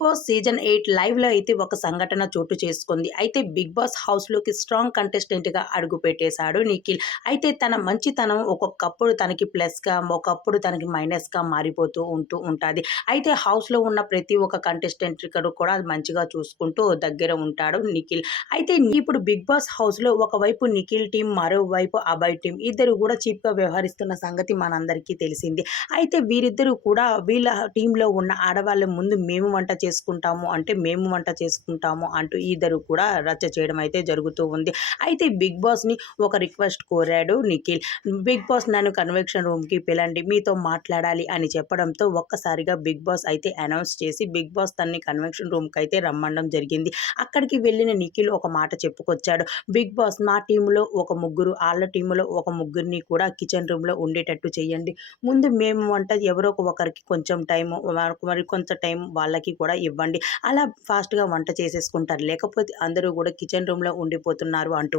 Boss season 8 లైవ్‌లో అయితే ఒక సంఘటన చోటు చేసుకుంది. అయితే 'బిగ్ బాస్' హౌస్‌లోకి స్ట్రాంగ్ కంటెస్టెంట్‌గా అడుగుపెట్టేశాడు నిఖిల్. అయితే తన మంచితనం ఒక్కొక్కప్పుడు తనకి ప్లస్‌గా, ఒకప్పుడు తనకి మైనస్‌గా మారిపోతూ ఉంటాది. అయితే హౌస్‌లో ఉన్న ప్రతి ఒక్క కంటెస్టెంట్‌ని కూడా మంచిగా చూసుకుంటూ దగ్గర ఉంటాడు నిఖిల్. అయితే ఇప్పుడు 'బిగ్ బాస్' హౌస్‌లో ఒకవైపు నిఖిల్ టీమ్, మరోవైపు అభయ్ టీమ్ ఇద్దరు కూడా చీప్‌గా వ్యవహరిస్తున్న సంగతి మనందరికీ తెలిసిందే. అయితే వీరిద్దరూ కూడా వీళ్ళ టీమ్‌లో ఉన్న ఆడవాళ్ళ ముందు మేము వంట చేసుకుంటాము అంటూ ఇద్దరు కూడా రచ్చ చేయడం అయితే జరుగుతూ ఉంది. అయితే బిగ్ బాస్‌ని ఒక రిక్వెస్ట్ కోరాడు నిఖిల్. బిగ్ బాస్ నన్ను కన్వెన్షన్ రూమ్‌కి పిలండి, మీతో మాట్లాడాలి అని చెప్పడంతో ఒక్కసారిగా బిగ్ బాస్ అయితే అనౌన్స్ చేసి బిగ్ బాస్ తనని కన్వెన్షన్ రూమ్‌కి అయితే రమ్మనడం జరిగింది. అక్కడికి వెళ్ళిన నిఖిల్ ఒక మాట చెప్పుకొచ్చాడు. బిగ్ బాస్ నా టీమ్‌లో ఒక ముగ్గురు, ఆళ్ళ టీమ్‌లో ఒక ముగ్గురిని కూడా కిచెన్ రూమ్‌లో ఉండేటట్టు చేయండి. ముందు మేము వంట ఎవరో ఒకరికి కొంచెం టైము, మరి కొంత టైం వాళ్ళకి కూడా ఇవ్వండి. అలా ఫాస్ట్‌గా వంట చేసేసుకుంటారు. లేకపోతే అందరూ కూడా కిచెన్ రూమ్‌లో ఉండిపోతున్నారు అంటూ